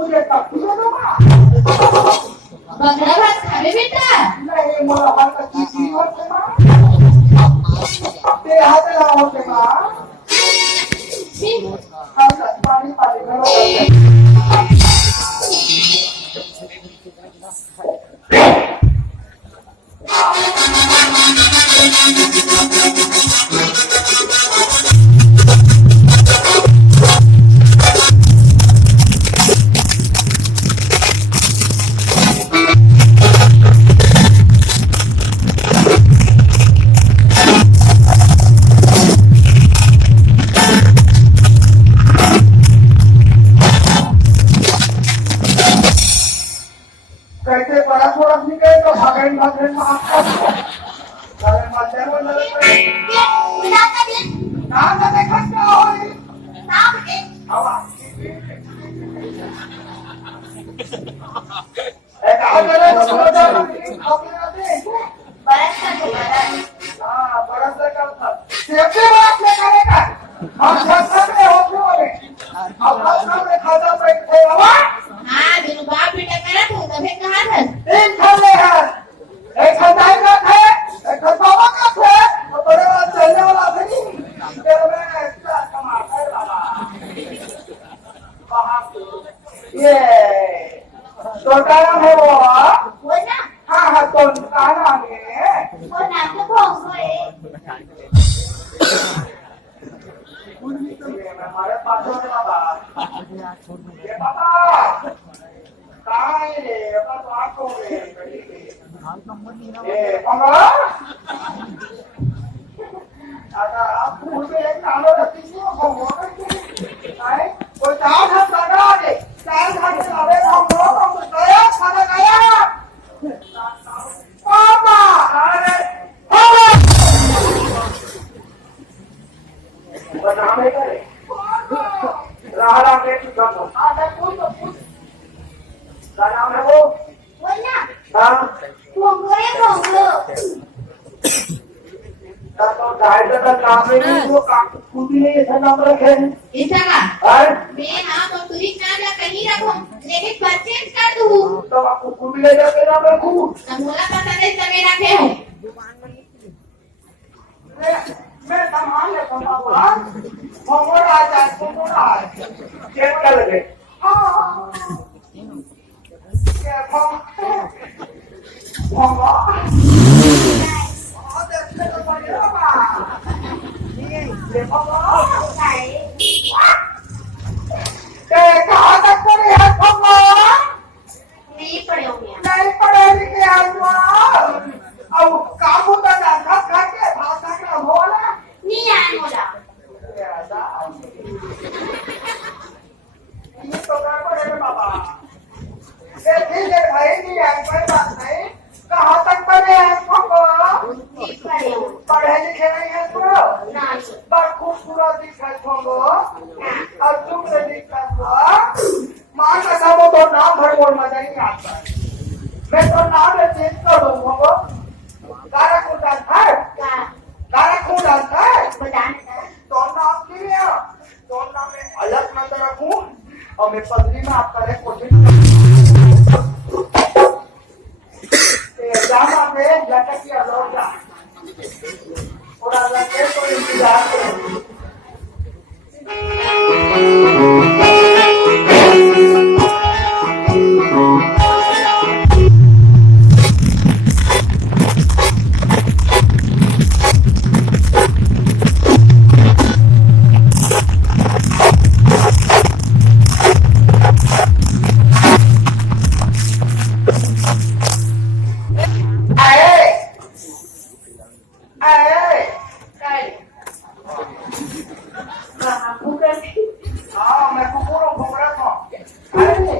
मुझे तब तुझे दूंगा बकरा भात खावे बेटा नहीं मला भात किती होते मा ते हात लावते मा छी आता पाणी पाणी घालते कैसे बड़ा थोड़ा निकले तो भागन भागन में आपका अरे मत वो लगे ना देखा क्या होई हवा एक आगे छोड़ दो अपने आते हां बड़ा से करता सेफ्टी बात ले करेगा हम सब में होते होंगे अब सामने खाता बैठे हवा हाँ बिनु बाप बेटा करा तू तबे कहा था तीन खंडे हैं एक खंडाई का है एक खंडावा का है और बड़े वाला चलने वाला था नहीं तेरे में एक्स्ट्रा कमाता है बाबा ये तो क्या नाम है वो वो ना हाँ हाँ तो क्या नाम है वो नाम तो भोंगो है ये हमारे पास है बाबा ये बाबा कहाँ है ये अपना तो आपको ये पंगा अगर आप मुझे एक कालो रखी थी वो पंगा नहीं वो चार हाथ लगा दे चार हाथ से लगे हम लोग गया खाना गया पापा अरे पापा बनाने करे राहरा के तू कर आधा कौन तो पूछ क्या नाम है वो ना हाँ भोंगो है भोंगो तो डायरेक्टर का नाम है वो काम खुद ही ऐसा नाम रखे ऐसा का और मैं हाँ तो तुरी नाम ला कहीं रखूं लेकिन परचेज कर दूँ तो आपको खुद ले जाके नाम रखूं मोला पता नहीं तबे रखे हो मैं सामान ले पापा मोमोर आ जाए मोमोर आ चेक कर ले हाँ ये मोमो देखते तो बढ़िया बा ये मोमो कहाँ तक पढ़े हैं मोमो नहीं पड़े होंगे नहीं पढ़े लिखे हुआ अब काम होता था खा खा के भाषा का बोला नहीं आए मोला ये तो गड़बड़ है बाबा ये ठीक है भाई नहीं है कोई बात नहीं कहाँ तक पढ़े हैं हमको नहीं पड़े हो पढ़े लिखे नहीं है तो ना बड़ा खूबसूरत दिखत होंगे और तुम से दिखत हो माँ का सब तो नाम भर बोल मजा नहीं आता मैं तो नाम चेंज कर दूंगा गारा कूदा था का गारा कूदा था बताना तो नाम की है तो नाम में अलग नंबर रखूं और मैं पदरी में आपका रे कोशिश जाना पे लटक किया लौट जा और लगे तो इंतजार करो हाँ मैं कुकुर घूम रहा था अरे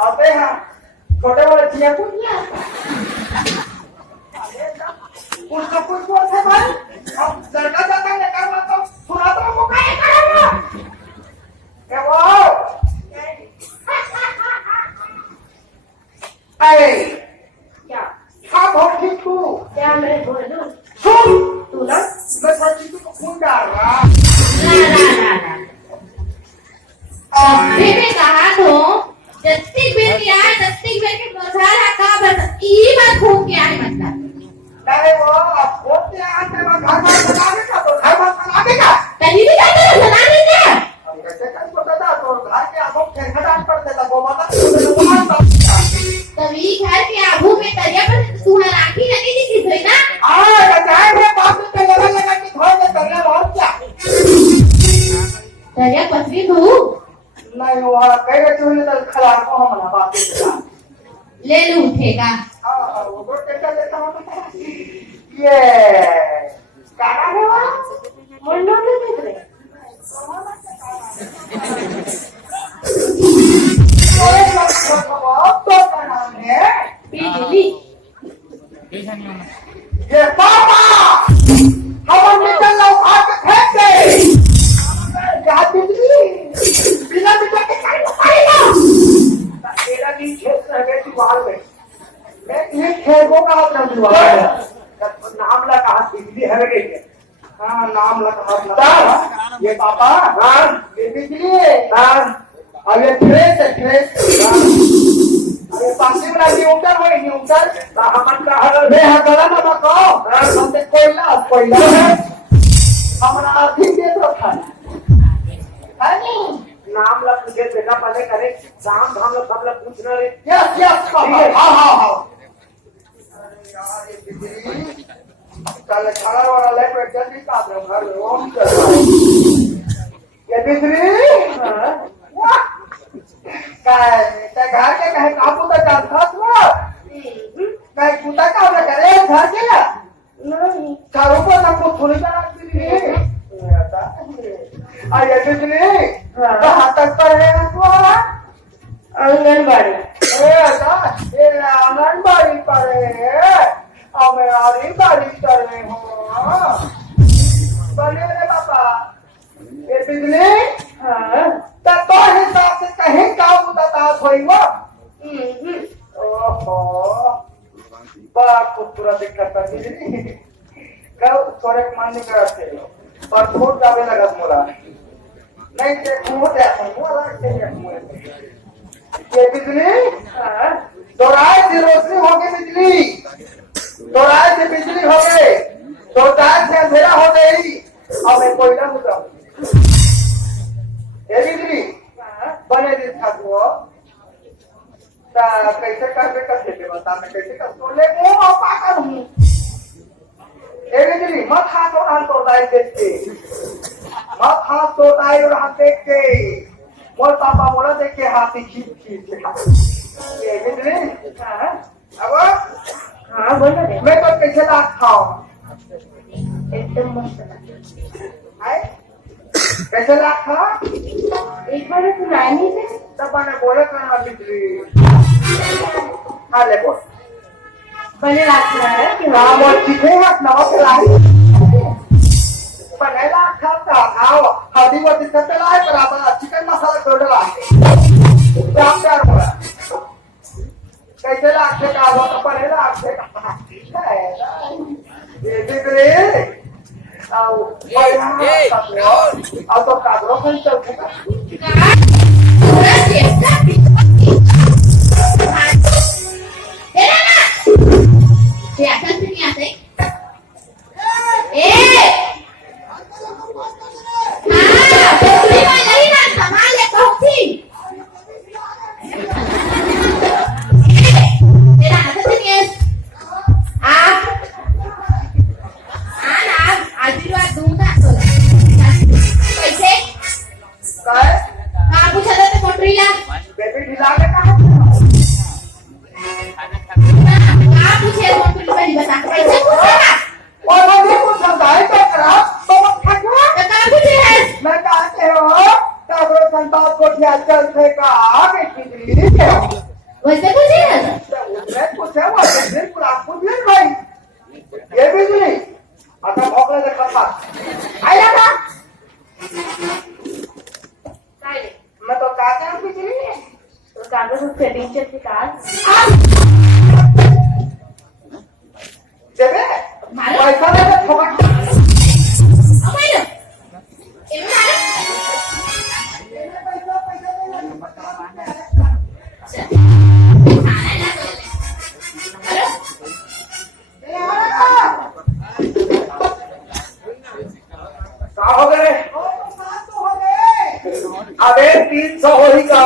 आते हैं छोटे वाले चिया कुछ तो कुछ बोलते भाई अब लड़का जाता है लेकर मतलब सुना तो वो क्या करेगा क्या वो अरे क्या हाँ बहुत ठीक तू क्या मैं बोल दूँ सुन तू ना मैं सच्ची तू को खून डाल रहा ना ना ना ना अभी भी कहा तो बार घूम के आए मतलब नहीं वो फोन से आते वक्त घर में बना देगा तो घर में बना देगा तभी भी कहते हैं सुना देते हैं कैसे कर पता था तो घर के आगो खेलखटाट पड़ देता वो बता तभी घर के आगू में तरिया पर सुहा राखी लगी थी किस ना आ जाए मैं बाप से लगा कि घर में करना बहुत क्या तरिया पसरी तू नहीं वो कह रहे थे तो खिला को हम ना बात ले लू उठेगा हां वो तो कैसा लेता हूं ये काका है वो मुंडो में देख रहे तो का नाम है बिजली ये पापा हम निकल लो आके फेंक दे क्या बिजली बिना बिजली के काय पाएगा तेरा दिन खेत रहे दीवार में मैं ये खेत को कहा था दीवार नाम लगा बिजली है गई है हाँ नाम लगा ये पापा हाँ ये बिजली है हाँ और ये फ्रेश है फ्रेश ये पासी वाला न्यूटन है न्यूटन हमन का हर में हगला ना बको हम ते कोयला हमरा आर्थिक देत रखा है नहीं नाम लग के देखा पहले करे शाम हम लोग सब लोग पूछना रे यस यस हां यार ये बिजली कल खड़ा वाला लाइट पे जल्दी काट रहा घर ओम कर ये बिजली हां वाह काय ते घर के कहे काबू तो जानता तू काय कुत्ता का ना करे घर के ना नहीं चारों को ना को थोड़ी ना बिजली ये बिजली कहाँ तक पर है आपको आंगनबाड़ी ये आंगनबाड़ी पर है और मैं आरी बाड़ी कर रही हूँ बोलिए रे पापा ये बिजली तो हिसाब से कहीं काम बता थोड़ी वो ओहो बड़ा खूबसूरत दिखता है बिजली कल थोड़े मान करते पर फूट जावे लगा मोला नहीं ते फूट है मोला ये बिजली दोराय से रोशनी हो गई बिजली दोराय से बिजली हो गई दोराय से अंधेरा हो गई अब मैं कोयला बुझाऊं ये बिजली बने दिन था वो कैसे कर देते बता मैं कैसे कर तो ले वो आपा करूं ये बिजली मत हाथ और हाथ तोड़ाई देख के मत हाथ तोड़ाई और हाथ देख के बोल पापा बोला देख के हाथी खींच के ये बिजली अब हाँ बोल रहे मैं तो कैसे लाख खाऊं एकदम मस्त है कैसे लाख खा एक बार तू रानी से तब मैंने बोले करना बिजली हाँ ले बोल पहले लाख खा है कि हाँ बोल सीखे हाथ नवा पे लाई पहले लाख खाता आओ हल्दी वो दिक्कत लाई बराबर चिकन मसाला छोड़ लाई क्या प्यार बोला कैसे लाख से का वो तो पहले लाख से का ये बिजली आओ आओ तो कागरों पर चलते पूरा चेष्टा ये अकल से नहीं आते पूरी बात नहीं ना संभाल ले पहुंची तेरा अकल से नहीं आशीर्वाद दूंगा तो कैसे काय कहाँ पूछा था तो मोटरीला बेबी ढिला के कहा कहाँ पूछे मोटरी पहली बता कैसे पूछेगा और मैं भी पूछ सकता है क्या करा तो मत खाओ तो कहाँ पूछे है मैं कहते हो कागरों संताप को क्या चलते का आगे बिजली वैसे पूछे है मैं पूछा वो बिल्कुल आपको भी भाई ये बिजली आता भोगले देखा था आया ना मैं तो कहते हैं बिजली तो कागज उससे टीचर के काज देवे पैसा देवे ठोका अबे 300 होई का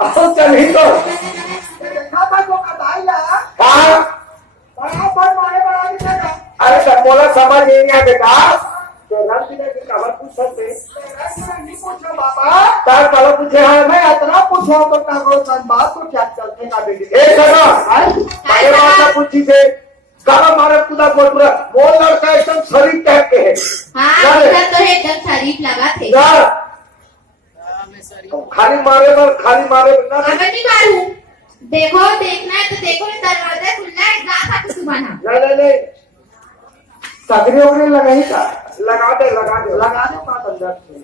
और चल ही तो देखा था जो कदाइया हाँ बराबर मारे बड़ा दिखेगा। अरे सब बोला समझ नहीं है बेटा तो रंग की खबर पूछ सकते नहीं पूछो बाबा, तार कल पूछे है मैं इतना पूछा तो का बात तो क्या चलते का बेटी एक पहले बात ना पूछी से काला मारे पूरा बोल वो लड़का एकदम शरीफ टाइप के है हाँ इधर तो एकदम शरीफ लगा थे। यार खाली मारे ना अब नहीं मारू, देखो देखना है तो देखो, दरवाजा खुला है, गा था कुछ बना। नहीं सगरे उगरे लगाई का लगा दे बात अंदर से।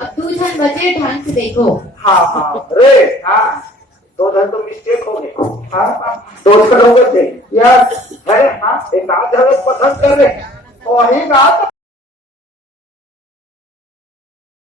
अब तू जन बचे ढंग से देखो। हाँ रे हाँ दो धन तो मिस्टेक हो गए हाँ दो धन हो गए थे यस है हाँ एक आध धन पसंद कर रहे वही बात